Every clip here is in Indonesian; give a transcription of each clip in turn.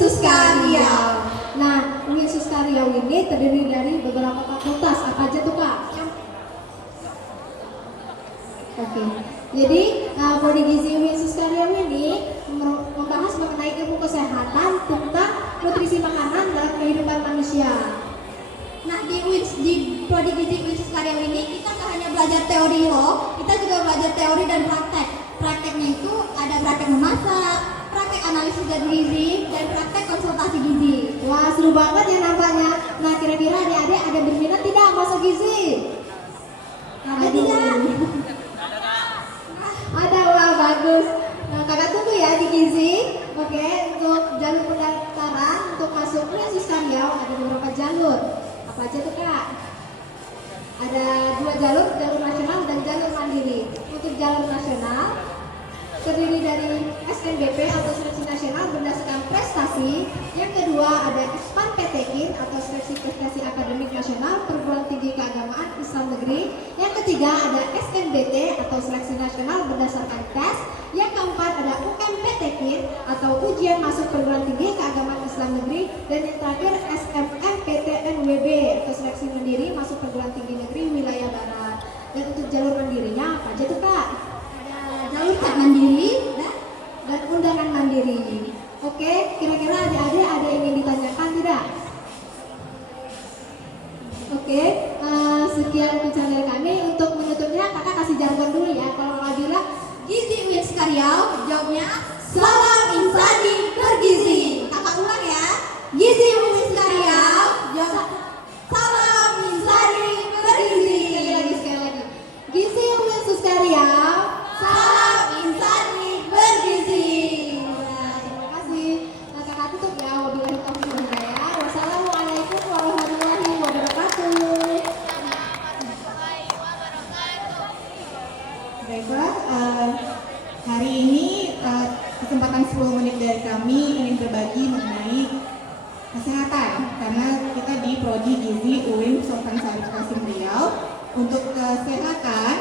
Suskaria. Nah, UIN Suskaria ini terdiri dari beberapa fakultas. Apa aja tuh Kak? Oke. Jadi prodi gizi UIN Suskaria ini membahas mengenai ilmu kesehatan tentang nutrisi makanan dalam kehidupan manusia. Nah, di prodi gizi UIN Suskaria ini kita nggak hanya belajar teori loh, kita juga belajar teori dan praktek. Prakteknya itu ada praktek memasak, praktek analisis dan gizi, dan praktek konsultasi gizi. Wah, seru banget ya nampaknya. Nah, kira-kira adik-adik ada berminat tidak masuk gizi? Ada tidak? Ada, wah bagus. Nah, kakak tunggu ya di gizi. Oke, untuk jalur pendaftaran untuk masuk UIN Suskaria ada beberapa jalur. Apa aja tuh Kak? Ada 2 jalur, jalur nasional dan jalur mandiri. Untuk jalur nasional terdiri dari SNBP atau seleksi nasional berdasarkan prestasi. Yang kedua ada SPAN PTKIN atau seleksi prestasi akademik nasional perguruan tinggi keagamaan Islam negeri. Yang ketiga ada SNBT atau seleksi nasional berdasarkan tes. Yang keempat ada UMPTKIN atau ujian masuk perguruan tinggi keagamaan Islam negeri. Dan yang terakhir SMMPTNWB atau seleksi mandiri masuk perguruan tinggi negeri wilayah barat. Dan untuk jalur mandirinya apa aja tuh Kak? Jalur mandiri dan undangan mandiri. Oke, kira-kira adik-adik ada yang ingin ditanyakan tidak? Oke, sekian bicara dari kami. Untuk menutupnya kakak kasih jargon dulu ya. Kalau kakak bilang gizi UIN Suskaria, jawabnya salam insani bergizi. Kakak ulang ya. Gizi UIN Suskaria, jawab salam insani bergizi. Sekali lagi. Gizi UIN Suskaria, salam insani bergizi. terima kasih. Nah, kakak tutup ya. Wabillahi taufiq wal hidayah. Wassalamualaikum warahmatullahi wabarakatuh. Baiklah, hari ini kesempatan 10 menit dari kami ingin berbagi mengenai kesehatan karena kita di Prodi Gizi UIN Sultan Syarif Qasim Riau. Untuk kesehatan,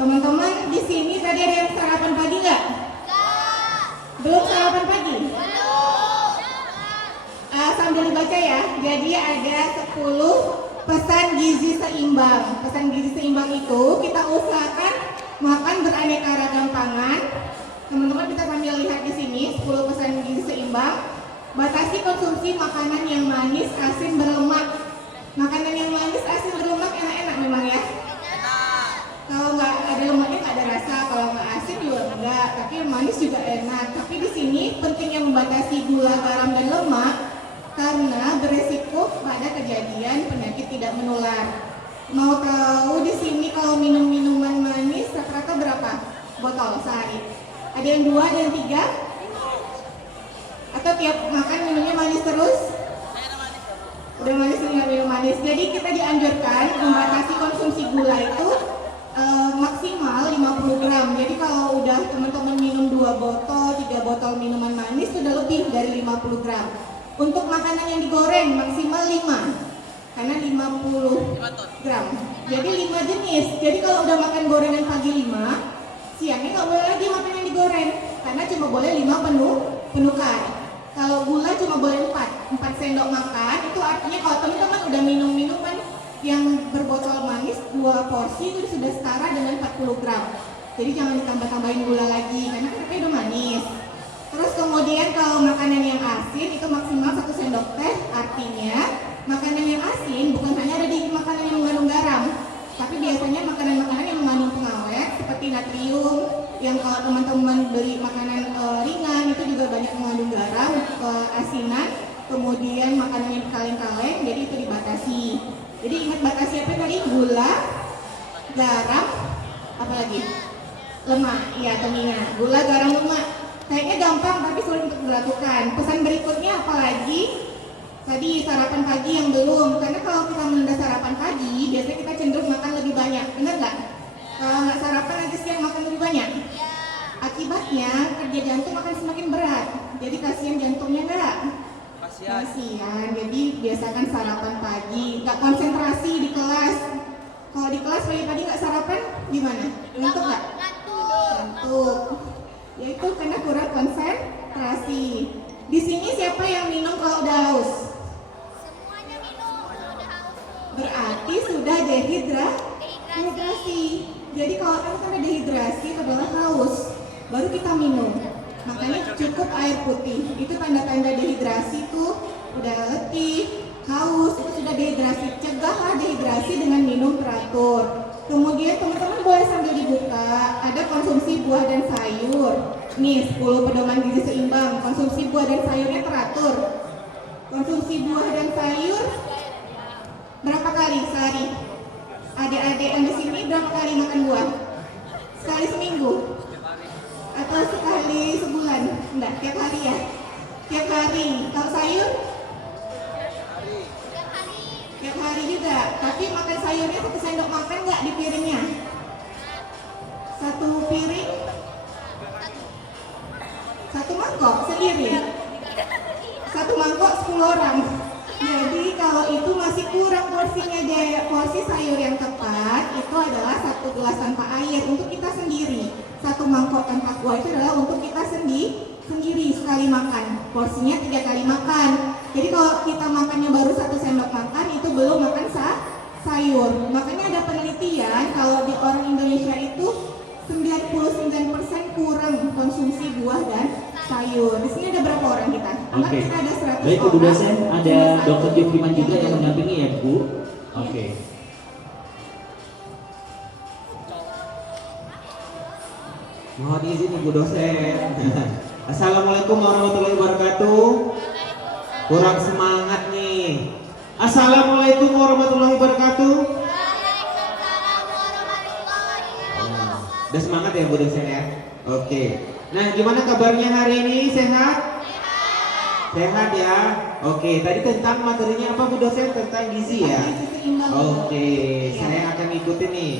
teman-teman di sini tadi ada yang sarapan pagi nggak? Belum sarapan pagi? Sambil dibaca ya. Jadi ada 10 pesan gizi seimbang. Pesan gizi seimbang itu kita usahakan makan beraneka ragam pangan. Teman-teman bisa sambil lihat di sini 10 pesan gizi seimbang. Batasi konsumsi makanan yang manis, asin, berlemak. Makanan yang manis, asin, berlemak enak-enak memang ya. Kalau nggak ada lemaknya nggak ada rasa, kalau nggak asin juga enggak, tapi manis juga enak. Tapi di sini pentingnya membatasi gula, garam, dan lemak karena beresiko pada kejadian penyakit tidak menular. Mau tahu di sini kalau minum minuman manis rata-rata berapa botol sehari? Ada yang 2, ada yang 3? Atau tiap makan minumnya manis terus? Udah manis nggak minum manis. Jadi kita dianjurkan membatasi konsumsi gula itu maksimal 50 gram. Jadi kalau udah teman-teman minum 2 botol, 3 botol minuman manis sudah lebih dari 50 gram. Untuk makanan yang digoreng maksimal 5. Karena 50 gram. Jadi 5 jenis. Jadi kalau udah makan gorengan pagi 5, siangnya nggak boleh lagi makan yang digoreng. Karena cuma boleh 5 penukar. Kalau gula cuma boleh 4 sendok makan. Itu artinya kalau teman-teman udah minum minuman yang berbotol manis 2 porsi itu sudah setara dengan 40 gram. Jadi jangan ditambah-tambahin gula lagi karena kan udah manis. Terus kemudian kalau makanan yang asin itu maksimal 1 sendok teh. Artinya makanan yang asin bukan hanya ada di makanan yang mengandung garam, tapi biasanya makanan-makanan yang mengandung pengawet seperti natrium, yang kalau teman-teman beli makanan ringan itu juga banyak mengandung garam, asinan, kemudian makanan yang kaleng-kaleng, jadi itu dibatasi. Jadi ingat batasi apa tadi? Gula, garam, apa lagi? Lemak, iya atau minyak. Gula, garam, lemak. Kayaknya gampang tapi sulit untuk dilakukan. Pesan berikutnya apalagi? Tadi sarapan pagi yang belum, karena kalau kita menunda sarapan pagi, biasanya kita cenderung makan lebih banyak, benar nggak? Kalau nggak sarapan nanti siang makan lebih banyak. Akibatnya kerja jantung akan semakin berat, jadi kasihan jantungnya nggak? Kasihan. Jadi biasakan sarapan pagi, nggak konsentrasi di kelas. Kalau di kelas pagi-pagi nggak sarapan, gimana? Ngantuk nggak? Ngantuk. Ya itu karena kurang konsentrasi. Di sini siapa yang minum kalau udah haus? Semuanya minum kalau udah haus. Berarti sudah dehidrasi. Jadi kalau kan ada dehidrasi itu adalah haus, baru kita minum. Makanya cukup air putih. Itu tanda-tanda dehidrasi tuh udah letih, haus, itu sudah dehidrasi. Cegahlah dehidrasi dengan minum teratur. Kemudian teman-teman boleh sambil dibuka, ada konsumsi buah dan sayur. Nih 10 pedoman gizi seimbang, konsumsi buah dan sayurnya teratur. Konsumsi buah dan sayur berapa kali sehari? Adik-adik yang di sini berapa kali makan buah? Sekali seminggu? Atau sekali sebulan? Enggak, tiap hari ya? Tiap hari. Kalau sayur? Tiap hari juga. Tapi makan sayurnya 1 sendok makan nggak di piringnya? 1 piring? 1 mangkok sendiri? 1 mangkok 10 orang. Jadi kalau itu masih kurang porsinya deh. Porsi sayur yang tepat itu adalah 1 gelas tanpa air untuk kita sendiri. 1 mangkok tanpa kuah itu adalah untuk kita sendiri sekali makan. Porsinya 3 kali makan. Jadi kalau kita makannya baru 1 sendok makan itu belum makan sayur. Makanya ada penelitian kalau di orang Indonesia itu 99% kurang konsumsi buah dan sayur. Di sini ada berapa orang kita? Anggap Oke. kita ada 100 Baik, Bu orang. dosen, ada Dr. Jofriman juga yang mendampingi ya, Bu. Oke. Mohon izin Bu dosen. Assalamualaikum warahmatullahi wabarakatuh. Kurang semangat nih. Assalamualaikum warahmatullahi wabarakatuh. Udah semangat ya Bu dosen ya? Oke. Nah, gimana kabarnya hari ini? Sehat? Sehat ya? Oke, tadi tentang materinya apa Bu dosen? Tentang gizi ya? Gizi seimbang. Oke, saya akan ikutin nih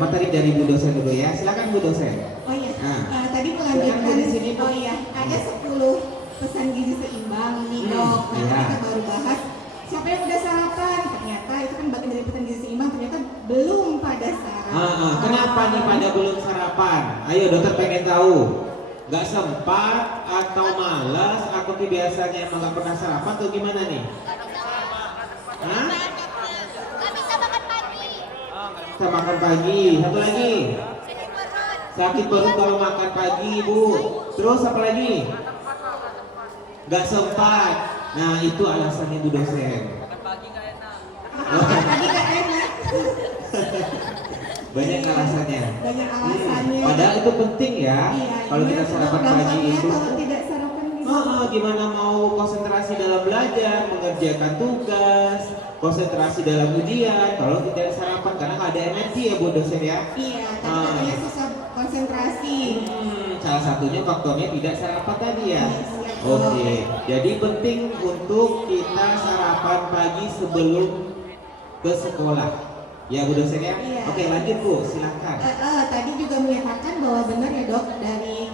materi dari Bu dosen dulu ya. Silakan Bu dosen. Oh iya, Nah. tadi Silakan melanjutkan di sini, Bu. Oh iya, ada 10 pesan gizi seimbang nih dok. Nah, iya. kita baru bahas siapa yang udah sarapan. Ternyata itu kan bagian dari pesan gizi seimbang. Ternyata belum pada sarapan. Kenapa nih pada belum sarapan? Ayo dokter pengen tahu. Gak sempat atau malas atau biasanya emang gak pernah sarapan atau gimana nih? Hah? Gak bisa makan pagi. Bisa makan pagi. Satu lagi. Sakit perut kalau makan pagi, Bu. Terus apa lagi? Gak sempat. Nah, itu alasannya Bu dosen. Tadi gak enak. Banyak alasannya. Banyak alasannya. Padahal itu penting ya. Iya, Kalau kita gimana sarapan dok pagi dampaknya itu. kalau tidak sarapan gimana? Gimana mau konsentrasi dalam belajar, mengerjakan tugas, konsentrasi dalam ujian, kalau tidak sarapan karena nggak ada energi ya Bu dosen ya. Iya, tapi katanya susah konsentrasi. Salah satunya faktornya tidak sarapan tadi ya. Iya, Oke, jadi penting untuk kita sarapan pagi sebelum ke sekolah. Ya Bu dosen ya. Iya. Oke, lanjut Bu, silakan. Tadi juga menyatakan bahwa benar ya dok, dari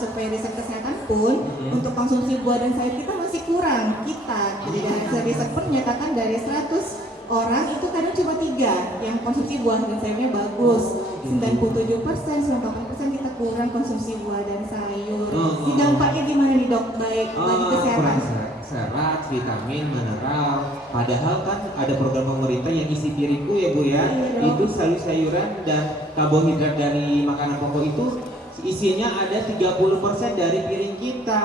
survei riset kesehatan pun untuk konsumsi buah dan sayur kita masih kurang. Jadi dari hasil riset pun menyatakan dari 100 orang itu kadang cuma 3 yang konsumsi buah dan sayurnya bagus. 97%, 98% kita kurang konsumsi buah dan sayur. Ini dampaknya gimana nih dok? Baik bagi kesehatan. Kurang serat, vitamin, mineral. Padahal kan ada program pemerintah yang isi piringku ya Bu ya. Iya, Itu sayur-sayuran dan karbohidrat dari makanan pokok itu isinya ada 30% dari piring kita.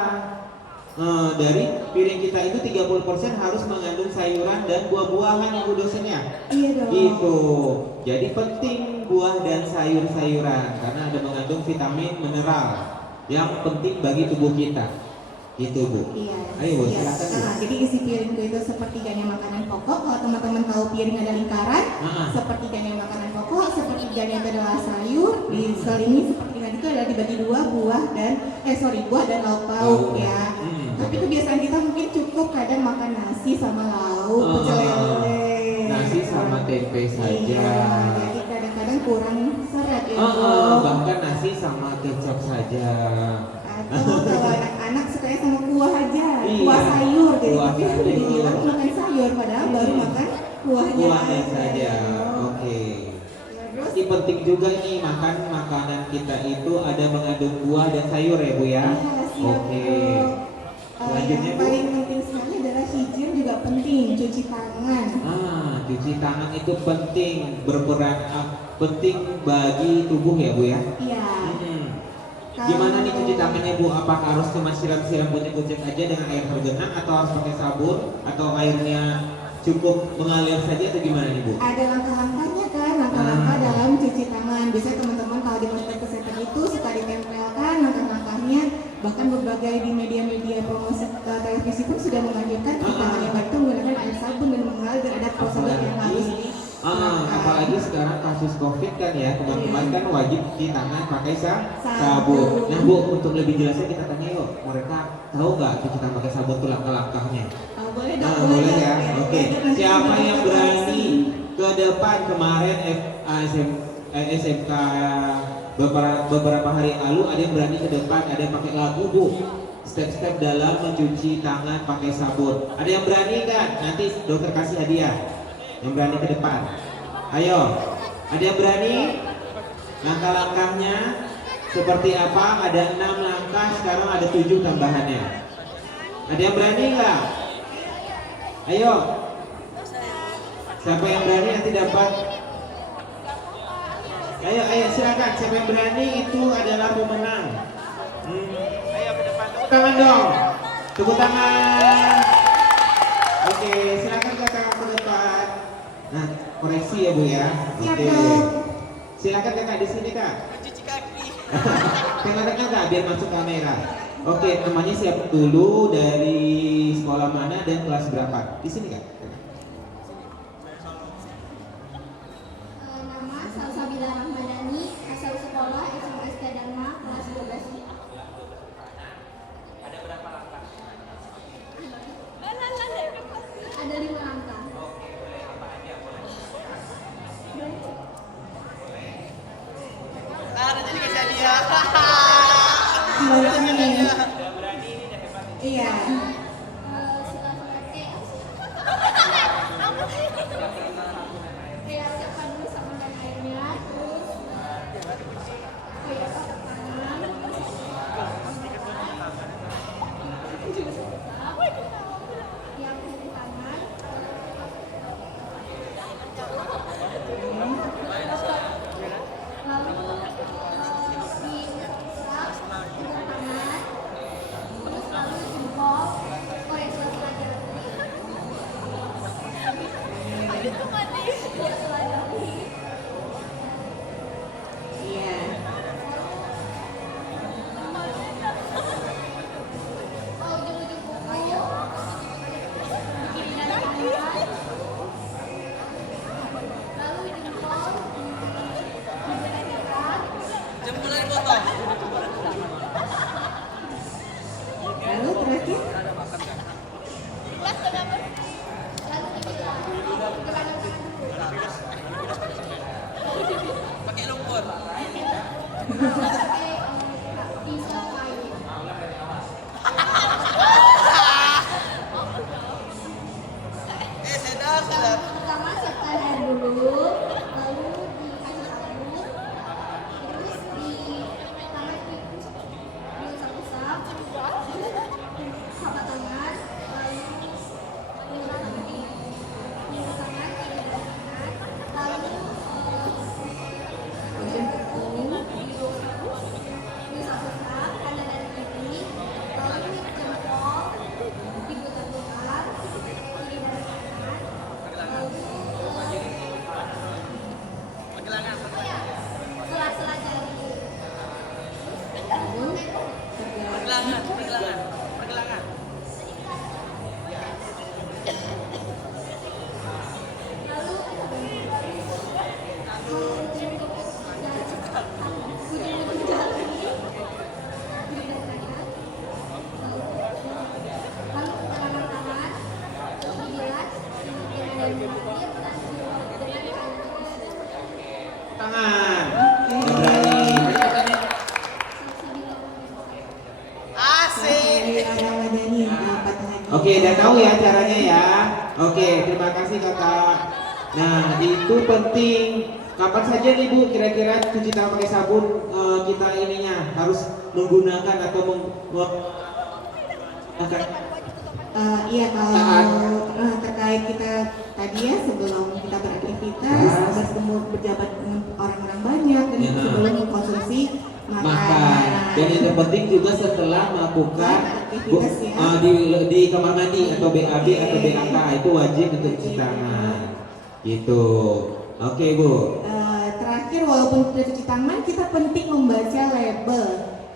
Dari piring kita itu 30% harus mengandung sayuran dan buah-buahan yang Bu dosennya. Iya dok. Itu. Jadi penting buah dan sayur-sayuran karena ada mengandung vitamin, mineral yang penting bagi tubuh kita. Gitu Bu. Iya. Ayo Bu, Iya. silakan Bu. Jadi isi piringku itu sepertiganya makanan pokok. Kalau teman-teman tahu piring ada lingkaran, sepertiganya makanan pokok, sepertiganya itu adalah sayur. Diselingi sepertiga itu adalah dibagi 2 buah dan buah dan lauk-lauk ya. Tapi kebiasaan kita mungkin cukup kadang makan nasi sama lauk, pecel lele. Nasi sama tempe saja. Iya, jadi kadang-kadang kurang seret ya. Bahkan nasi sama kecap saja. Atau kalau anak-anak sukanya sama kuah aja, Iya, kuah sayur gitu. kuah Tapi sayur. dibilang makan sayur, padahal baru makan kuahnya Buahnya saja. Oke. Ya, terus Ini penting juga nih makan makanan kita itu ada mengandung buah dan sayur ya Bu ya. Iya, siap. Oke. tangan itu penting, berperan penting bagi tubuh ya Bu ya. Iya. Gimana nih cuci tangannya Bu? Apakah harus cuma siram-siram kucek-kucek aja dengan air tergenang atau harus pakai sabun atau airnya cukup mengalir saja atau gimana nih Bu? Ada langkah-langkahnya kan, langkah-langkah dalam cuci tangan. Biasanya teman-teman kalau di praktek kesehatan itu suka ditempelkan langkah-langkahnya. Bahkan berbagai di media-media promosi televisi pun sudah menganjurkan cuci tangan yang baik itu menggunakan air sabun dan mengalir dan ada prosedur yang harus apalagi sekarang kasus COVID kan ya, kemarin kan wajib cuci tangan pakai sabun. Nah Bu, untuk lebih jelasnya kita tanya yuk, mereka tahu nggak cuci tangan pakai sabun itu langkah-langkahnya? boleh Boleh ya, oke. Siapa yang berani ke depan kemarin SMK beberapa hari lalu ada yang berani ke depan, ada yang pakai lagu Bu, step-step dalam mencuci tangan pakai sabun. Ada yang berani kan? Nanti dokter kasih hadiah. Yang berani ke depan, ayo. Ada yang berani? Langkah-langkahnya seperti apa? Ada 6 langkah, sekarang ada 7 tambahannya. Ada yang berani nggak? Ayo. Siapa yang berani nanti dapat? Ayo silakan. Siapa yang berani itu adalah pemenang. Ayo ke depan. Tepuk tangan dong. Tepuk tangan. Oke, silakan kakak ke depan. Nah, koreksi ya Bu ya. Oke. Silakan kakak di sini kak. Cuci kaki. Kameranya kak biar masuk kamera. Oke, namanya siapa dulu, dari sekolah mana dan kelas berapa? Di sini kak. Nama Salsabila Rahmadani, asal sekolah SMK Dharma kelas 12. Ada berapa langkah? Ada 5 langkah. Iya. Kayak siapkan dulu sama airnya, terus kayak kotak tangan, yang cuci tangan, lalu diusap dengan tangan, terus lalu jempol, setelah aja. Iya. Ujung-ujung kuku, kiri dan kanan, lalu jempol, dibelanjakan, Lalu terakhir. lalu dibilas. Gelangan tangan dulu. Pakai lumpur. Pakai pisau kayu. Sedap. Pertama siapkan air dulu, lalu dikasih sabun, terus di tangan diusap-usap, sahabat tangan, lalu lurus tangan, kiri dan kanan, lalu ujung kuku, diusap-usap kanan dan kiri, lalu jempol diputar-putar, kiri dan kanan, lalu sela-sela jari. Pergelangan. Lalu ujung jari, kiri dan kanan, lalu tangan tangan dibilas kiri dan kanan, dengan kanan. Tangan. Yang berani. Ramadhani patah hati. Oke, udah tahu ya caranya ya. Oke, terima kasih kakak. Nah, itu penting. Kapan saja nih Bu, kira-kira cuci tangan pakai sabun kita ininya harus menggunakan atau Iya, kalau terkait kita tadi ya, sebelum kita beraktivitas, berjabat dengan orang-orang banyak, dan Ya. sebelum mengkonsumsi Makan. makanan. Dan yang terpenting juga setelah melakukan Aktivitas ya. di kamar mandi atau BAB atau BAK itu wajib untuk cuci tangan. Gitu. Oke, Bu. Terakhir, walaupun sudah cuci tangan, kita penting membaca label.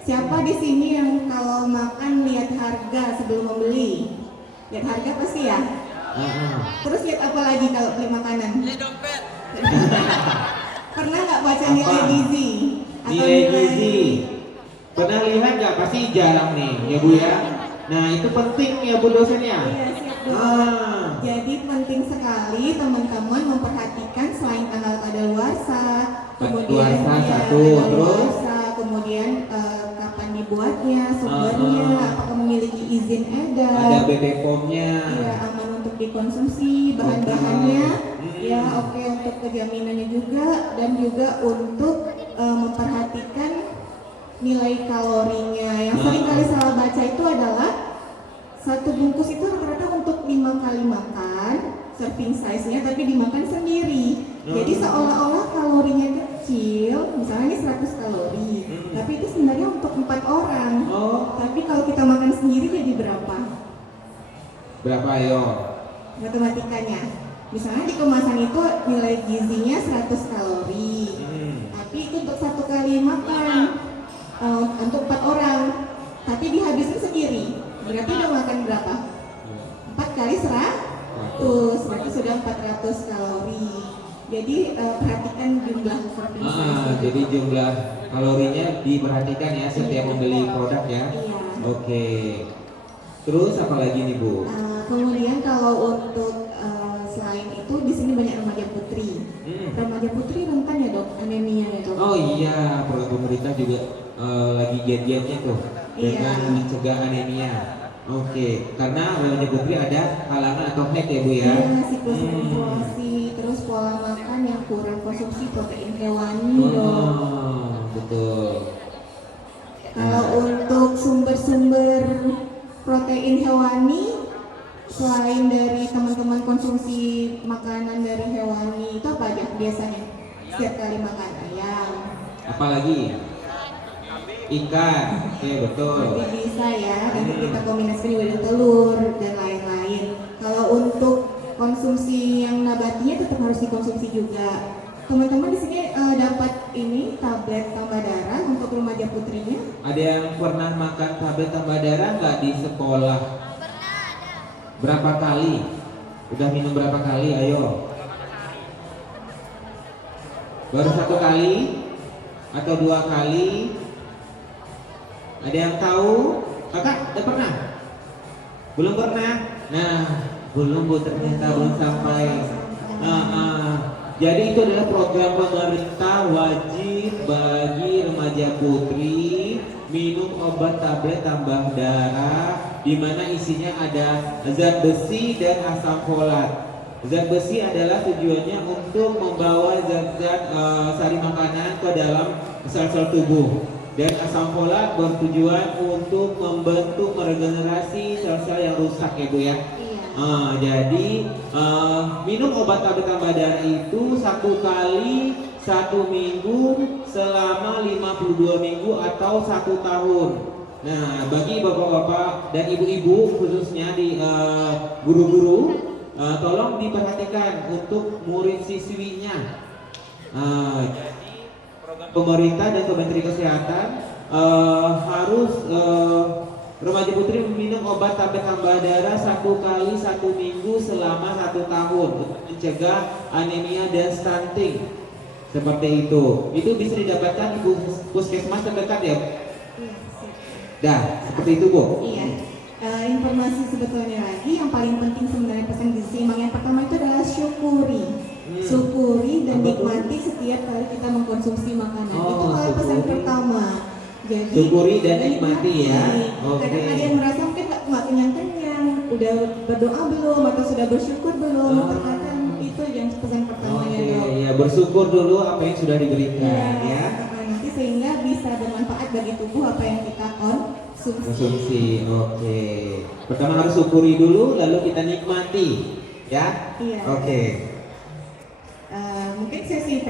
Siapa di sini yang kalau makan lihat harga sebelum membeli? Lihat harga pasti ya. Terus lihat apa lagi kalau beli makanan? Lihat dompet. Pernah nggak baca Apa? nilai gizi? Atau Nilai gizi. Pernah lihat nggak? Pasti jarang nih, ya Bu ya. Nah itu penting ya Bu dosennya. Iya, siap dong. Ah. Jadi penting sekali teman-teman memperhatikan selain tanggal kadaluarsa, kemudian Kadaluarsa ya, satu, kadaluarsa, kemudian kapan dibuatnya, sumbernya, apakah memiliki izin Ada edar, BPOM-nya. ya aman untuk dikonsumsi, bahan-bahannya, Oke. ya oke untuk kejaminannya juga, dan juga untuk memperhatikan nilai kalorinya. Yang sering kali salah baca itu adalah satu bungkus itu rata-rata untuk 5 kali makan, serving size-nya, tapi dimakan sendiri. Jadi seolah-olah kalorinya kecil, misalnya ini 100 kalori, tapi itu sebenarnya untuk 4 orang. Oh, Tapi kalau kita makan sendiri jadi berapa? berapa ayo? Matematikanya. Misalnya di kemasan itu nilai gizinya 100 kalori, tapi itu untuk 1 kali makan untuk 4 orang, tapi dihabisin sendiri. Berarti udah makan berapa? 4 kali 100, berarti sudah 400 kalori. Jadi perhatikan jumlah serving size. Jadi jumlah kalorinya diperhatikan ya setiap membeli produk ya. Iya. Oke. Terus apa lagi nih Bu? Kemudian kalau untuk selain itu di sini banyak remaja putri. Remaja putri rentan ya dok, anemia ya dok. Oh iya, program pemerintah juga lagi giat-giatnya tuh dengan Iya. mencegah anemia. Oke, karena remaja putri ada halangan atau head ya Bu ya. Iya, siklus menstruasi, terus pola makan yang kurang konsumsi protein hewani dok. Betul. Kalau untuk sumber-sumber protein hewani, selain dari teman-teman konsumsi makanan dari hewani, itu apa aja biasanya? Setiap kali makan ayam, Apalagi ikan, oke betul. nanti bisa ya, nanti kita kombinasikan juga dengan telur dan lain-lain. Kalau untuk konsumsi yang nabatinya tetap harus dikonsumsi juga. Teman-teman di sini dapat ini tablet tambah darah untuk remaja putrinya. Ada yang pernah makan tablet tambah darah nggak di sekolah? Berapa kali? Udah minum berapa kali? Ayo. Baru 1 kali atau 2 kali? Ada yang tahu? Kakak udah pernah? Belum pernah? Nah, belum Bu, ternyata belum sampai. Jadi itu adalah program pemerintah wajib bagi remaja putri minum obat tablet tambah darah di mana isinya ada zat besi dan asam folat. Zat besi adalah tujuannya untuk membawa zat-zat sari makanan ke dalam sel-sel tubuh. Dan asam folat bertujuan untuk membentuk meregenerasi sel-sel yang rusak ya Bu ya. Jadi minum obat tablet tambah darah itu 1 kali 1 minggu selama 52 minggu atau 1 tahun. Nah, bagi bapak-bapak dan ibu-ibu khususnya di guru-guru, tolong diperhatikan untuk murid siswinya. Jadi program pemerintah dan Kementerian Kesehatan harus remaja putri meminum obat tablet tambah darah 1 kali 1 minggu selama 1 tahun untuk mencegah anemia dan stunting. Seperti itu. Itu bisa didapatkan di puskesmas terdekat ya. Dah, seperti itu Bu. Iya. Informasi sebetulnya lagi yang paling penting sebenarnya pesan gizi seimbang yang pertama itu adalah syukuri. Syukuri dan nikmati setiap kali kita mengkonsumsi makanan. Itu kalau pesan syukuri. pertama. Jadi Syukuri dan nikmati ya. Oke. Kadang ada yang merasa mungkin nggak kenyang-kenyang, udah berdoa belum atau sudah bersyukur belum, terkadang itu yang pesan pertamanya Oke, dok. ya bersyukur dulu apa yang sudah diberikan ya. Nanti sehingga bisa bermanfaat bagi tubuh apa yang kita konsumsi. Konsumsi, oke. Pertama harus syukuri dulu, lalu kita nikmati, ya. Iya. Oke. Mungkin sesi